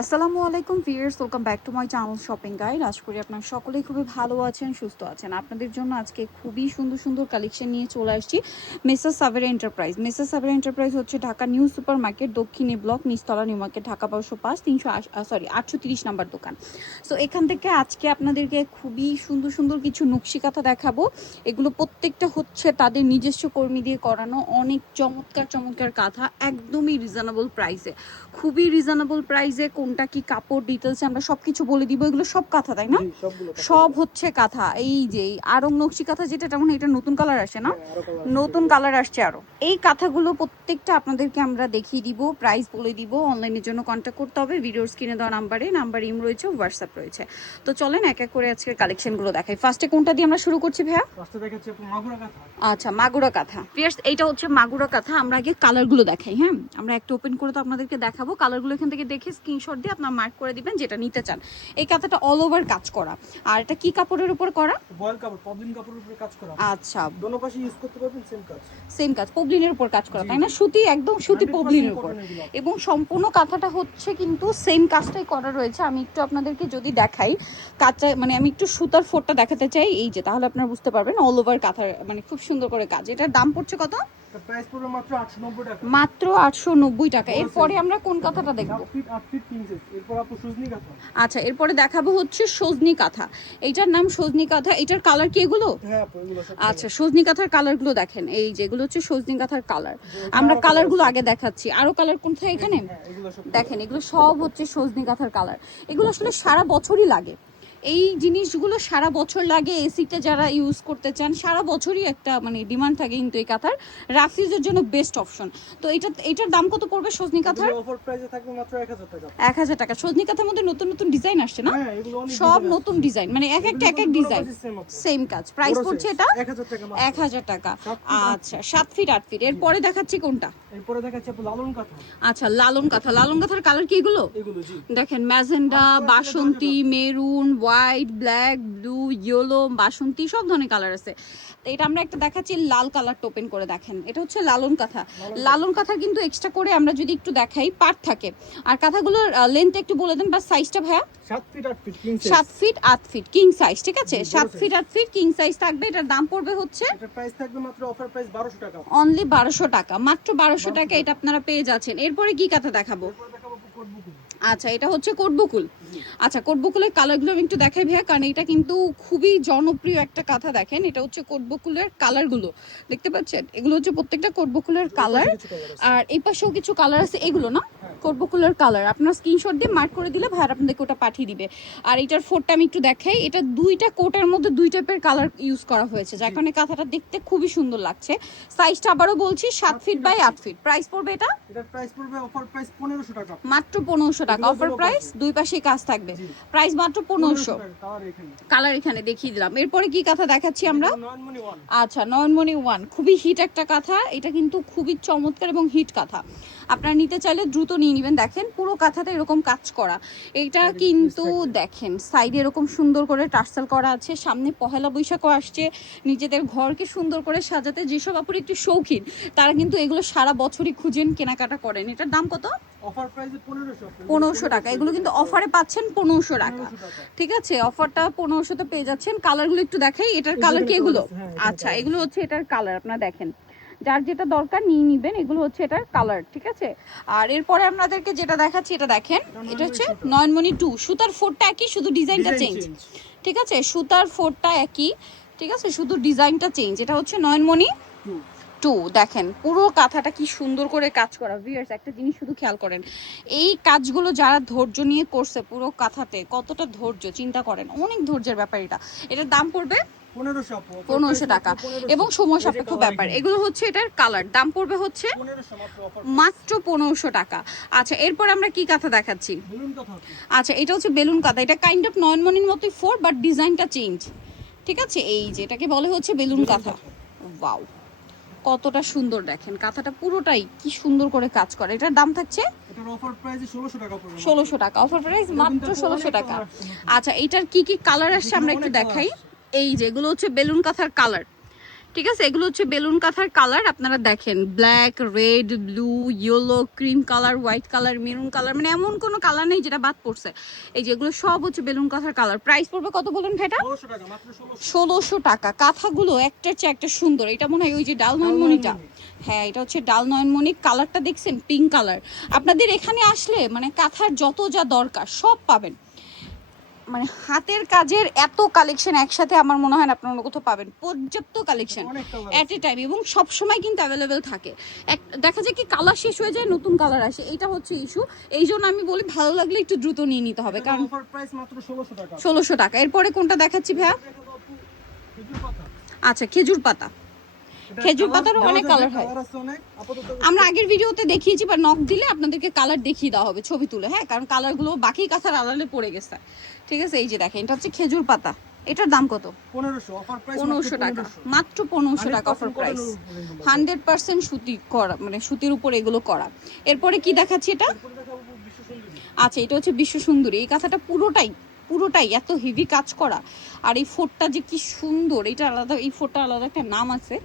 আসসালামু আলাইকুম viewers, welcome back to my channel shopping guide. আশা করি আপনারা সকলেই খুবই ভালো আছেন, সুস্থ আছেন। আপনাদের জন্য আজকে খুবই সুন্দর সুন্দর কালেকশন নিয়ে চলে আসছি Mrs Sabera enterprise. Mrs Sabera enterprise হচ্ছে ঢাকা নিউ সুপার মার্কেট, দক্ষিণী ব্লক, নিচতলা নিউ মার্কেট, ঢাকা 1205, 830 নাম্বার দোকান। সো এখান থেকে আজকে আপনাদেরকে খুবই সুন্দর সুন্দর কিছু নকশি কাঁথা দেখাবো। এগুলো প্রত্যেকটা হচ্ছে তাদের নিজস্ব কর্মী দিয়ে করানো, অনেক চমৎকার চমৎকার কাঁথা, একদমই রিজনেবল প্রাইসে, খুবই রিজনেবল প্রাইসে। কোনটা কি কাপড় ডিটেলস আমরা সবকিছু বলে দিব। এগুলো সব কাঁথা, তাই না? সব হচ্ছে কাঁথা। এই যে আরং নকশি কাঁথা যেটা, তেমন এটা নতুন কালার আসে না, নতুন কালার আসছে আরো। এই কাঁথাগুলো প্রত্যেকটা আপনাদেরকে আমরা দেখিয়ে দিব, প্রাইস বলে দিব। অনলাইনের জন্য কন্ট্যাক্ট করতে হবে ভিডিওর স্ক্রিনে দেওয়া নাম্বার ইম রয়েছে, হোয়াটসঅ্যাপ রয়েছে। তো চলেন এক এক করে আজকের কালেকশনগুলো দেখাই। ফার্স্টে কোনটা দিয়ে আমরা শুরু করছি ভাইয়া? ফার্স্টে দেখাচ্ছি মাগুরা কাঁথা। আচ্ছা, মাগুরা কাঁথা। ফিয়ার্স, এইটা হচ্ছে মাগুরা কাঁথা। আমরা আগে কালারগুলো দেখাই। হ্যাঁ, আমরা একটা ওপেন করে তো আপনাদেরকে দেখাবো। কালারগুলো এখান থেকে দেখে স্ক্রিনশট দিয়ে আপনারা মার্ক করে দিবেন যেটা নিতে চান। এই কাঁথাটা অল ওভার কাজ করা। আর এটা কি কাপড়ের উপর করা? বয়েল কাপড়, পবলিন কাপড়ের উপর কাজ করা। আচ্ছা, দোনো পাশে ইউজ করতে পারবেন, সেম কাজ। সেম কাজ, পবলিনের উপর কাজ করা, তাই না? সুতি, একদম সুতি পবলিনের উপর। এবং সম্পূর্ণ কাঁথাটা হচ্ছে কিন্তু সেম কাজটাই করা রয়েছে। আমি একটু আপনাদেরকে যদি দেখাই কাঁচা, মানে আমি একটু সুতার ফোটটা দেখাতে চাই, এই যে, তাহলে আপনারা বুঝতে পারবেন অল ওভার কাঁথার মানে খুব সুন্দর করে কাজ। এটার দাম পড়ছে কত? প্রাইস পড়বে মাত্র 890 টাকা। মাত্র 890 টাকা। এরপরে আমরা কোন কাঁথাটা দেখবো? 8 ফিট কিং সাইজ। এরপর আপু সজনি কাঁথা। আচ্ছা, এরপরে দেখাবো হচ্ছে সজনি কাঁথা। এইটার নাম সজনি কাঁথা। এটার কালার কি এগুলো? হ্যাঁ আপু, এগুলো সব। আচ্ছা, সজনি কাঁথার কালারগুলো দেখেন, এই যেগুলো হচ্ছে সজনি কাঁথার কালার। আমরা কালারগুলো আগে দেখাচ্ছি। আরো কালার কোনথায় এখানে দেখেন, এগুলো সব হচ্ছে সজনি কাঁথার কালার। এগুলো আসলে সারা বছরই লাগে। এই জিনিসগুলো সারা বছর লাগে। এসিতে যারা ইউজ করতে চান সারা বছরই একটা মানে ডিমান্ড থাকে কিন্তু এই কাঁথার। রাফিউজের জন্য বেস্ট অপশন। তো এটার দাম কত পড়বে সজনি কাঁথার? অফার প্রাইসে থাকবে মাত্র 1000 টাকা। 1000 টাকা। সজনি কাঁথার মধ্যে নতুন নতুন ডিজাইন আসছে না? হ্যাঁ, এগুলো অনেক সব ডিজাইন নতুন ডিজাইন, মানে এক একটা এক এক ডিজাইন, সেম কাজ। প্রাইস পড়ছে এটা 1000 টাকা। 1000 টাকা। আচ্ছা, 7 ফিট 8 ফিট। এরপরে দেখাচ্ছি কোনটা? এরপরে দেখাচ্ছি আপু লালন কাঁথা। আচ্ছা, লালন কাঁথা। লালন কাঁথার কালার কি এগুলো? এগুলো জি দেখেন, ম্যাজেন্ডা, বাসন্তী, maroon, white, black, blue, yellow, বাসন্তী, সব ধরনের কালার আছে। তো এটা আমরা একটা দেখাচ্ছি লাল কালার ওপেন করে দেখেন। এটা হচ্ছে লালন কাঁথা। লালন কাঁথার কিন্তু এক্সট্রা করে আমরা যদি একটু দেখাই পার্ট থাকে। আর কাঁথাগুলোর লেন্থ একটু বলে দেন বা সাইজটা ভাইয়া? 7 feet 8 feet king size. 7 feet 8 feet king size, ঠিক আছে? 7 ফিট 8 ফিট কিং সাইজ থাকবে। এটার দাম পড়বে হচ্ছে, এটার প্রাইস থাকবে মাত্র অফার প্রাইস 1200 টাকা। অনলি 1200 টাকা। মাত্র 1200 টাকা এটা আপনারা পেয়ে যাচ্ছেন। এরপরে কি কাঁথা দেখাবো? এরপর দেখাবো কোট বুকুল। আচ্ছা, এটা হচ্ছে কোটবকুল। আচ্ছা, কোটবকুলের কালারগুলো আমি একটু দেখাই ভাইয়া, কারণ এটা কিন্তু খুবই জনপ্রিয় একটা কাঁথা। দেখেন, এটা হচ্ছে কোটবকুলের কালারগুলো, দেখতে পাচ্ছেন? এগুলো হচ্ছে প্রত্যেকটা কোটবকুলের কালার। আর এই পাশেও কিছু কালার আছে, এগুলো না কোটবকুলের কালার। আপনার স্ক্রিনশট দিয়ে মার্ক করে দিলে ভাইয়া আপনাদেরকে ওটা পাঠিয়ে দিবে। আর এটার ফোরটা আমি একটু দেখাই। এটা দুইটা কোটের মধ্যে দুই টাইপের কালার ইউজ করা হয়েছে, যার কারণে কাঁথাটা দেখতে খুবই সুন্দর লাগছে। সাইজটা আবারও বলছি 7 ফিট বাই 8 ফিট। প্রাইস পড়বে এটা? এটার প্রাইস পড়বে অফার প্রাইস 1500 টাকা। মাত্র 1500 টাকা অফার প্রাইস। দুই পাশে কাজ থাকবে। প্রাইস মাত্র 1500। কালার এখানে দেখিয়ে দিলাম। এরপরে কি কাঁথা দেখাচ্ছি আমরা? আচ্ছা, নয়নমণি 1 খুবই হিট একটা কাঁথা। এটা কিন্তু খুবই চমৎকার এবং হিট কাঁথা। আপনারা নিতে চাইলে দ্রুত নিয়ে নেবেন। দেখেন, পুরো কাঁথাতে এরকম কাজ করা। এটা কিন্তু দেখেন সাইডে এরকম সুন্দর করে টার্সেল করা আছে। সামনে পহেলা বৈশাখও আসছে। নিজেদের ঘরকে সুন্দর করে সাজাতে যেসব আপুর একটু শৌখিন, তারা কিন্তু এগুলো সারা বছরই খুঁজেন, কেনাকাটা করেন। এটার দাম কত? অফার প্রাইসে 1500 টাকা। এগুলো কিন্তু অফারে পাচ্ছেন 1500 টাকা, ঠিক আছে? অফারটা 1500 তে পেয়ে যাচ্ছেন। কালারগুলো একটু দেখাই। এটার কালার কি এগুলো? আচ্ছা, এগুলো হচ্ছে এটার কালার। আপনারা দেখেন, যার যেটা দরকার নিয়ে নিবেন। এগুলো হচ্ছে এটার কালার, ঠিক আছে? আর এরপরে আপনাদেরকে যেটা দেখাচ্ছি, এটা দেখেন, এটা হচ্ছে নয়নমণি 2। সুতার ফোরটা একই, শুধু ডিজাইনটা চেঞ্জ, ঠিক আছে? সুতার ফোরটা একই, ঠিক আছে, শুধু ডিজাইনটা চেঞ্জ। এটা হচ্ছে নয়নমণি 2। দেখেন পুরো কাঁথাটা কি সুন্দর করে কাজ করা। ভিউয়ার্স, একটা জিনিস শুধু খেয়াল করেন, এই কাজগুলো যারা ধৈর্য নিয়ে করছে পুরো কাঁথাতে, কতটা ধৈর্য চিন্তা করেন, অনেক ধৈর্যের ব্যাপার এটা। এটার দাম পড়বে 1500 টাকা এবং সময় সাপেক্ষ ব্যাপার। এগুলো হচ্ছে এটার কালার। দাম পড়বে হচ্ছে মাত্র 1500 টাকা। আচ্ছা, এরপর আমরা কি কাঁথা দেখাচ্ছি? আচ্ছা, এটা হচ্ছে বেলুন কাঁথা। এটা কাইন্ড অফ নয়নমণির মতোই ফোর, বাট ডিজাইনটা চেঞ্জ, ঠিক আছে? এই যে এটাকে বলে হচ্ছে বেলুন কাঁথা। ওয়াও, কতটা সুন্দর দেখেন কাঁথাটা, পুরোটাই কি সুন্দর করে কাজ করে। এটার দাম থাকছে এটার অফার প্রাইস 1600 টাকা পড়বে। 1600 টাকা অফার প্রাইস, মাত্র 1600 টাকা। আচ্ছা, এটার কি কি কালার আসছে আমরা একটু দেখাই। এই যে এগুলো হচ্ছে বেলুন কাঁথার কালার, ঠিক আছে, এগুলো হচ্ছে বেলুন কাঁথার কালার। আপনারা দেখেন black, red, blue, yellow, cream colour, white colour, maroon colour, মানে এমন কোনো কালার নেই যেটা বাদ পড়ছে। এই যেগুলো সব হচ্ছে বেলুন কাঁথার কালার। প্রাইস পড়বে কত বলেন ভাইটা? 1600 টাকা, মাত্র 1600। 1600 টাকা। কাঁথাগুলো একটার চেয়ে একটা সুন্দর। এটা মনে হয় ওই যে ডাল নয়নমণিটা। হ্যাঁ, এটা হচ্ছে ডাল নয়নমণি। কালারটা দেখছেন পিঙ্ক কালার। আপনাদের এখানে আসলে মানে কাঁথার যত যা দরকার সব পাবেন। মানে হাতের কাজের এত কালেকশন একসাথে আমার মনে হয় না আপনারা অন্য কোথাও পাবেন। পর্যাপ্ত কালেকশন এট এ টাইম, এবং সব সময় কিন্তু অ্যাভেলেবেল থাকে। দেখা যায় কি কালার শেষ হয়ে যায়, নতুন কালার আসে, এটা হচ্ছে ইস্যু। এই জন্য আমি বলি ভালো লাগলে একটু দ্রুত নিয়ে নিতে হবে, কারণ অফার প্রাইস মাত্র 1600 টাকা। 1600 টাকা। এরপরে কোনটা দেখাচ্ছি ভাইয়া? খেজুর পাতা। আচ্ছা, খেজুর পাতা। খেজুর পাতারও অনেক কালার হয়। আমরা আগের ভিডিওতে দেখিয়েছি, বা নক দিলে আপনাদেরকে কালার দেখিয়ে দেওয়া হবে ছবি তুলে, হ্যাঁ, কারণ কালারগুলো বাকি কাঁথার আড়ালে পড়ে গেছে। ঠিক আছে, এই যে দেখেন, এটা হচ্ছে খেজুর পাতা। এটার দাম কত? 1500। অফার প্রাইস 1500 টাকা, মাত্র 1500 টাকা অফার প্রাইস। 100% সুতি করা, মানে সুতির উপর এগুলো করা। এরপরে কি দেখাচ্ছি এটা? আচ্ছা, এটা হচ্ছে বিশ্ব সুন্দরী। এই কাঁথাটা পুরোটাই এত হেভি কাজ করা। আর এই ফোটটা যে কি সুন্দর, এটা আলাদা, এই ফোটটা আলাদা একটা নাম আছে,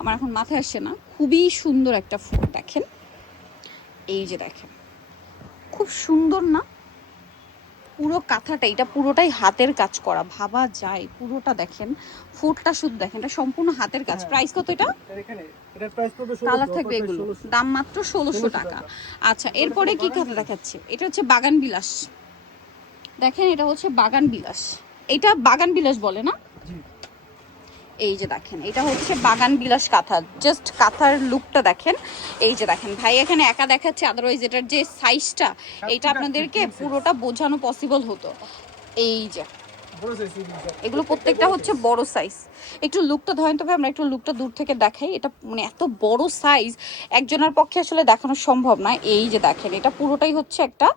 আমার এখন মাথায় আসছে না। খুবই সুন্দর একটা ফোট, দেখেন। এই যে দেখেন, খুব সুন্দর না? পুরো কাঁথাটা, এটা পুরোটাই হাতের কাজ করা, ভাবা যায়। পুরোটা দেখেন, ফোটটা শুধু দেখেন, এটা সম্পূর্ণ হাতের কাজ। প্রাইস কত এটা? এটার প্রাইস পড়বে 1600। কালার থাকবে এগুলো, দাম মাত্র 1600 টাকা। আচ্ছা, এরপরে কি কাঁথা দেখাচ্ছে? এটা হচ্ছে বাগান বিলাস। দেখেন, এটা হচ্ছে বাগান বিলাস। এটা বাগান বিলাস বলে না? এই যে দেখেন, এটা হচ্ছে বাগান বিলাস কাঁথা। জাস্ট কাঁথার লুকটা দেখেন। এই যে দেখেন, ভাই এখানে একা দেখাচ্ছে, আদারওয়াইজ এটার যে সাইজটা, এটা আপনাদেরকে পুরোটা বোঝানো পসিবল হতো। এই যে এগুলো প্রত্যেকটা হচ্ছে বড় সাইজ। একটু লুকটা ধরেন, তবে আমরা একটু লুকটা দূর থেকে দেখাই। এটা মানে এত বড় সাইজ একজনের পক্ষে আসলে দেখানো সম্ভব না। এই যে দেখেন, এটা পুরোটাই হচ্ছে একটা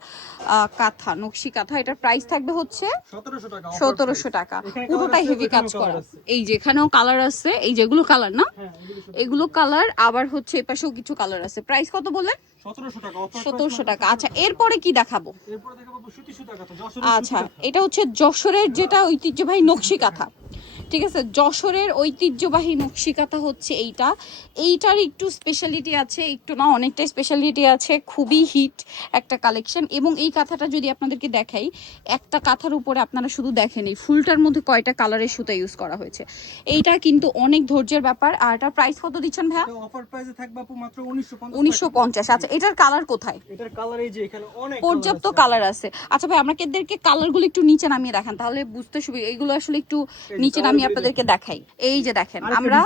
কাঁথা, নকশি কাঁথা। এটার প্রাইস থাকবে হচ্ছে 1700 টাকা। পুরোটাই হেভি কাজ করা। এই যে এখানেও কালার আছে, এই যেগুলো কালার না, এগুলো কালার। আবার হচ্ছে এপাশেও কিছু কালার আছে। প্রাইস কত বললেন? 1700 টাকা। আচ্ছা, এরপরে কি দেখাবো? আচ্ছা, এটা হচ্ছে যশোরের যেটা ঐতিহ্যবাহী নকশি কাঁথা। ঠিক আছে, যশোরের ঐতিহ্যবাহী নকশি কাঁথা হচ্ছে এইটা। এইটার একটু স্পেশালিটি আছে, একটু না অনেকটাই স্পেশালিটি আছে। খুবই হিট একটা কালেকশন। এবং এই কাঁথাটা যদি আপনাদেরকে দেখাই, একটা কাঁথার উপরে আপনারা শুধু দেখেন এই ফুলটার মধ্যে কয়টা কালারের সুতা ইউজ করা হয়েছে। এইটা কিন্তু অনেক ধৈর্যের ব্যাপার। আর এটার প্রাইস কত দিচ্ছেন ভাইয়া? অফার প্রাইসে থাকবে আপু মাত্র 1950। 1950। আচ্ছা, এটার কালার কোথায়? এটার কালার এই যে এখানে অনেক পর্যাপ্ত কালার আছে। আচ্ছা ভাই, আমাদেরকে কালারগুলো একটু নিচে নামিয়ে দেখান, তাহলে বুঝতে সুবিধা। এইগুলো আসলে একটু নিচে নামিয়ে আপনাদেরকে দেখাই। এই যে দেখেন, আমরা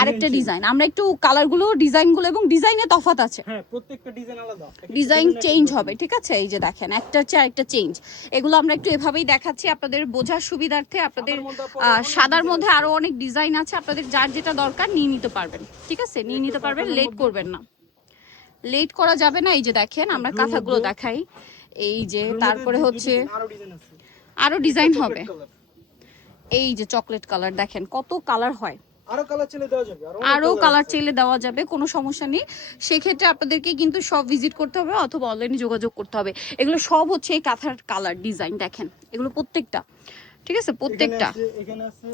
আরেকটা ডিজাইন, আমরা একটু কালারগুলো, ডিজাইনগুলো, এবং ডিজাইনে তফাৎ আছে। হ্যাঁ, প্রত্যেকটা ডিজাইন আলাদা, ডিজাইন চেঞ্জ হবে। ঠিক আছে, এই যে দেখেন, একটার চেয়ে আরেকটা চেঞ্জ। এগুলো আমরা একটু এভাবেই দেখাচ্ছি আপনাদের বোঝার সুবিধার্থে। আপনাদের সাদার মধ্যে আরো অনেক ডিজাইন আছে, আপনাদের যার যেটা দরকার নিয়ে নিতে পারবেন। ঠিক আছে, নিয়ে নিতে পারবেন, লেট করবেন না, লেট করা যাবে না। এই যে দেখেন, আমরা কাঁথাগুলো দেখাই। এই যে তারপরে হচ্ছে আরো ডিজাইন হবে। এই যে চকলেট কালার, দেখেন কত কালার হয়। আরো কালার চাইলে দেওয়া যাবে, আরো কালার চাইলে দেওয়া যাবে, কোনো সমস্যা নেই। সেক্ষেত্রে আপনাদেরকে কিন্তু সব ভিজিট করতে হবে অথবা অনলাইনে যোগাযোগ করতে হবে। এগুলো সব হচ্ছে এই কাঁথার কালার ডিজাইন, দেখেন এগুলো প্রত্যেকটা। ঠিক আছে, প্রত্যেকটা এখানে আছে,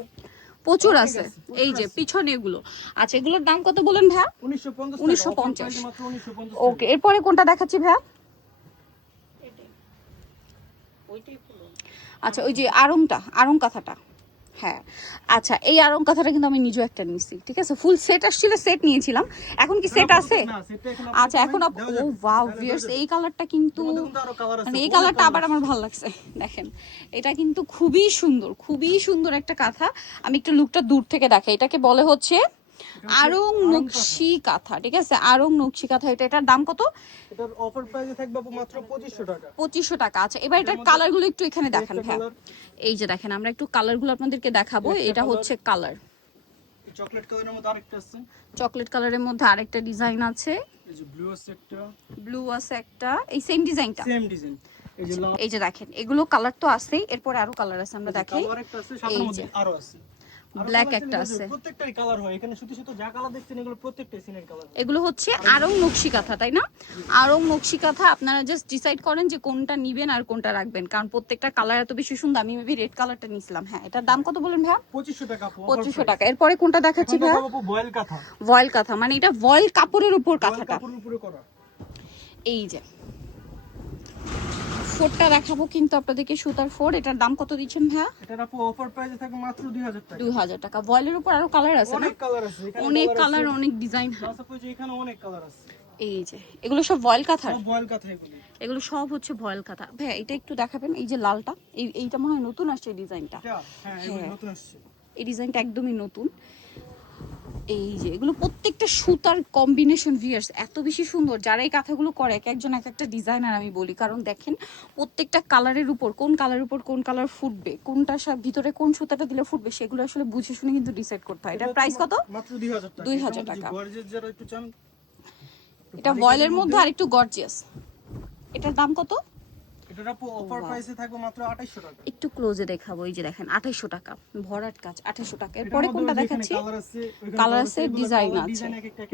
প্রচুর আছে। এই যে পিছনে এগুলো। আচ্ছা, এগুলোর দাম কত বলেন ভাইয়া? 1950। ওকে, এরপরে কোনটা দেখাচ্ছি ভাইয়া? আচ্ছা, ওই যে আড়ং কাঁথাটা। হ্যাঁ, আচ্ছা, এই আড়ং কাঁথাটা কিন্তু আমি নিজেও একটা নিয়েছি। ঠিক আছে, ফুল সেট আসছিল, সেট নিয়েছিলাম। এখন কি সেট আছে? আচ্ছা, এখন ও ওয়াও ভিউয়ার্স, এই কালারটা কিন্তু, মানে এই কালারটা আবার আমার ভালো লাগছে। দেখেন, এটা কিন্তু খুবই সুন্দর, খুবই সুন্দর একটা কাঁথা। আমি একটু লুকটা দূর থেকে দেখাই। এটাকে বলে হচ্ছে আড়ং নকশি কাঁথা। ঠিক আছে, আড়ং নকশি কাঁথা। এটার দাম কত? এটার অফার প্রাইসে থাকবে মাত্র 2500 টাকা। 2500 টাকা। আচ্ছা, এবার এটার কালারগুলো একটু এখানে দেখান ভাই। এই যে দেখেন, আমরা একটু কালারগুলো আপনাদেরকে দেখাবো। এটা হচ্ছে কালার, চকলেট কালারের মধ্যে আরেকটা আছে, চকলেট কালারের মধ্যে আরেকটা ডিজাইন আছে, এই যে ব্লু আছে একটা, ব্লু আছে একটা, এই সেম ডিজাইনটা, সেম ডিজাইন। এই যে দেখেন, এগুলো কালার তো আছেই, এরপর আরো কালার আছে, আমরা দেখাই। কালার একটা আছে, সাদার মধ্যে আরো আছে। ব্ল্যাক একটা আছে। প্রত্যেকটাই কালার হয় এখানে, শুধু শুধু যা কালার দেখছেন এগুলো প্রত্যেকটাই সিনের কালার। এগুলো হচ্ছে আরং নকশি কাঁথা, তাই না? আরং নকশি কাঁথা। আপনারা জাস্ট ডিসাইড করেন যে কোনটা নিবেন আর কোনটা রাখবেন, কারণ প্রত্যেকটা কালার এত বেশি সুন্দর। আমি মেবি রেড কালারটা নিছিলাম। হ্যাঁ, এটার দাম কত বলেন ভাইয়া? 2500 টাকা আপু। 2500 টাকা। এরপরে কোনটা দেখাচ্ছি ভাইয়া? আপু ভয়েল কাঁথা। ভয়েল কাঁথা, মানে এটা ভয়েল কাপড়ের উপর কাঁথাটা। কাপড়ের উপরে করা। এই যে ফোরটা দেখাবো কিন্তু আপনাদেরকে, সুতার ফোর। এটার দাম কত দিচ্ছেন ভাইয়া? এটার আপু অফার প্রাইসে থাকে মাত্র 2000 টাকা। 2000 টাকা। ভয়েলের উপর আরো কালার আছে না? অনেক কালার আছে এখানে, অনেক কালার, অনেক ডিজাইন। প্লাস আপু যে এখানে অনেক কালার আছে। এই যে এগুলো সব ভয়েল কাঁথার। সব ভয়েল কাঁথা এগুলো। এগুলো সব হচ্ছে ভয়েল কাঁথা। ভাইয়া এটা একটু দেখাবেন, এই যে লালটা, এইটা মনে হয় নতুন আসছে এই ডিজাইনটা। হ্যাঁ, এগুলো নতুন আসছে। এই ডিজাইনটা একদমই নতুন। এই যে এগুলো প্রত্যেকটা সুতার কম্বিনেশন ভিয়ার্স এত বেশি সুন্দর। যারা এই কাঁথাগুলো করে এক একজন এক একটা ডিজাইনার আমি বলি, কারণ দেখেন প্রত্যেকটা কালারের উপর কোন কালারের উপর কোন কালার ফুটবে, কোনটা ভিতরে কোন সুতাটা দিলে ফুটবে, সেগুলো আসলে বুঝে শুনে কিন্তু ডিসাইড করতে হয়। এটার প্রাইস কত? মাত্র 2000 টাকা। 2000 টাকা। গর্জিয়াস যারা একটু চান, এটা ভয়েলের মধ্যে আর একটু গর্জিয়াস। এটার দাম কত? এটার আপু অফার প্রাইসে থাকবে মাত্র 2800 টাকা। একটু ক্লোজে দেখাবো। এই যে দেখেন 2800 টাকা, ভরাট কাজ 2800 টাকা। এরপরে কোনটা দেখাচ্ছি? কালার আছে, ডিজাইন আছে।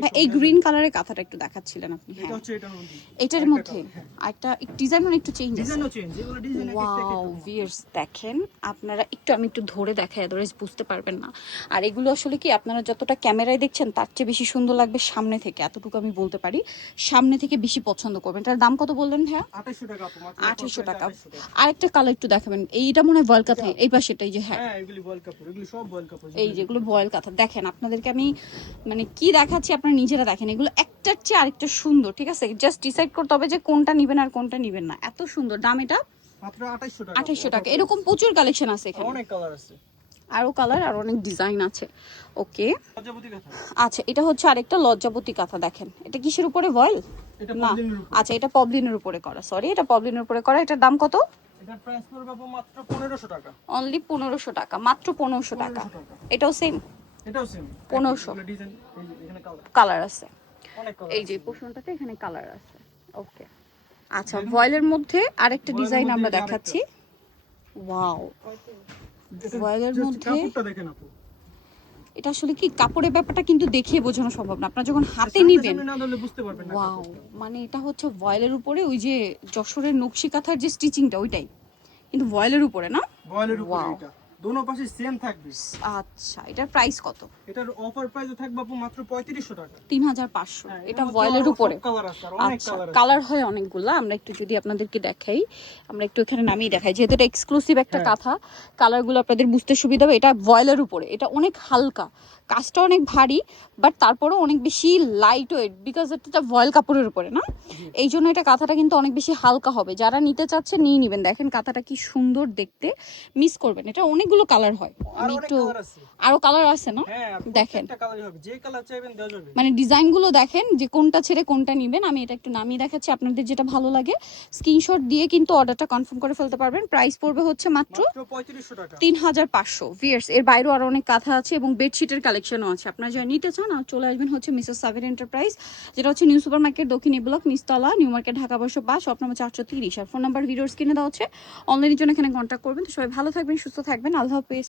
হ্যাঁ, এই গ্রিন কালারের কাঁথাটা একটু দেখাচ্ছিলেন আপনি। হ্যাঁ, এটা হচ্ছে এটার মধ্যে। এটার মধ্যে আরেকটা ডিজাইন মানে একটু চেঞ্জ আছে। ডিজাইনও চেঞ্জ, এগুলো ডিজাইন একটা ওয়াও ভিউয়ার্স দেখেন আপনারা একটু, আমি একটু ধরে দেখাই, আদারওয়াইজ বুঝতে পারবেন না। আর এগুলো আসলে কি আপনারা যতটা ক্যামেরায় দেখছেন তার চেয়ে বেশি সুন্দর লাগবে সামনে থেকে, এতটুকু আমি বলতে পারি। সামনে থেকে বেশি পছন্দ করবেন। এটার দাম কত বললেন ভাইয়া? 2800 টাকা আপু, মাত্র 2800 টাকা। আরেকটা কালার একটু দেখাবেন। এইটা মনে হয় ভয়েল কাঁথা, এই পাশেটা। এই যে হ্যাঁ, হ্যাঁ, এগুলি ভয়েল কাপড়, এগুলি সব ভয়েল কাপড়। এই যেগুলো ভয়েল কাঁথা দেখেন, আপনাদেরকে আমি মানে কি দেখাচ্ছি আপনারা নিজেরা দেখেন। এগুলো একটার চেয়ে আরেকটা সুন্দর, ঠিক আছে? জাস্ট ডিসাইড করতে হবে যে কোনটা নিবেন আর কোনটা নিবেন না। এত সুন্দর। দাম এটা মাত্র 2800 টাকা। 2800 টাকা। এরকম প্রচুর কালেকশন আছে এখানে, অনেক কালার আছে, আরো কালার আর অনেক ডিজাইন আছে। ওকে, লজ্জাবতী কাঁথা। আচ্ছা এটা হচ্ছে আরেকটা লজ্জাবতী কাঁথা। দেখেন এটা কিসের উপরে? ভয়েল এটা না, পলিনের উপর। আচ্ছা এটা পবলিনের উপরে করা। সরি, এটা পবলিনের উপরে করা। এটার দাম কত? এটার প্রাইস পড়বে আপু মাত্র 1500 টাকা। অনলি 1500 টাকা, মাত্র 1500 টাকা। এটাও সেম এটাও সেম 1500। ডিজাইন, এখানে কালার, কালার আছে। অনেক কালার। এই যে পোর্শনটাতে এখানে কালার আছে। ওকে, আচ্ছা ভয়েলের মধ্যে আরেকটা ডিজাইন আমরা দেখাচ্ছি। ওয়াও, ভয়েলের মধ্যে কাপড়টা দেখেন আপু। এটা আসলে কি কাপড়ের ব্যাপারটা কিন্তু দেখিয়ে বোঝানো সম্ভব না, আপনারা যখন হাতে নিবেন। না ধরলে বুঝতে পারবেন না। ওয়াও, মানে এটা হচ্ছে ভয়েলের উপরে ওই যে যশোরের নকশি কাঁথার যে স্টিচিংটা ওইটাই, কিন্তু ভয়েলের উপরে না? ভয়েলের উপরে Wow. এটা দোনো পাশে সেম থাকবে। আচ্ছা এটার প্রাইস কত? এটার অফার প্রাইসে থাকবে আপু মাত্র 3500 টাকা। 3500। হ্যাঁ, এটা মধ্যে ভয়েলের আরো উপরে। সব কালার আছে, আর অনেক আচ্ছা, কালার আছে। কালার হয় অনেকগুলা। আমরা একটু যদি আপনাদেরকে দেখাই, আমরা একটু এখানে নামিয়ে দেখাই, যেহেতু এটা এক্সক্লুসিভ একটা হ্যাঁ। কাঁথা, কালারগুলো আপনাদের বুঝতে সুবিধা হবে। এটা ভয়েলের উপরে, এটা অনেক হালকা, কাজটা অনেক ভারী, বাট তারপরেও অনেক বেশি লাইট ওয়েট, বিকজ এটা ভয়েল কাপড়ের উপরে না, এই জন্য এটা কাঁথাটা কিন্তু অনেক বেশি হালকা হবে। যারা নিতে চাচ্ছে নিয়ে নেবেন। দেখেন কাঁথাটা কি সুন্দর দেখতে, মিস করবেন। এটা অনেকগুলো কালার হয়। আর আমি অনেক একটু কালার আছে। আরো কালার আছে না? হ্যাঁ, দেখেন প্রত্যেকটা কালারই হবে, যে কালার চাইবেন দেওয়া যাবে। মানে ডিজাইনগুলো দেখেন যে কোনটা ছেড়ে কোনটা নেবেন। আমি এটা একটু নামিয়ে দেখাচ্ছি, আপনাদের যেটা ভালো লাগে স্ক্রিনশট দিয়ে কিন্তু অর্ডারটা কনফার্ম করে ফেলতে পারবেন। প্রাইস পড়বে হচ্ছে মাত্র 3500 টাকা। 3500 ভিয়ার্স। এর বাইরেও আরো অনেক কাঁথা আছে এবং বেডশিটের কালেকশনও আছে। আপনারা যারা নিতে চান আর চলে আসবেন হচ্ছে মিসেস সাবির এন্টারপ্রাইজ, যেটা হচ্ছে নিউ সুপার মার্কেট দক্ষিণ ব্লক, নিচতলা, নিউ মার্কেট, ঢাকা 5 শপ নম্বর 430। আর ফোন নাম্বার ভিডিওর স্ক্রিনে দেওয়া হচ্ছে। অনলাইনের জন্য এখানে কন্ট্যাক্ট করবেন। তো সবাই ভালো থাকবেন, সুস্থ থাকবেন। আল্লাহ হাফেজ।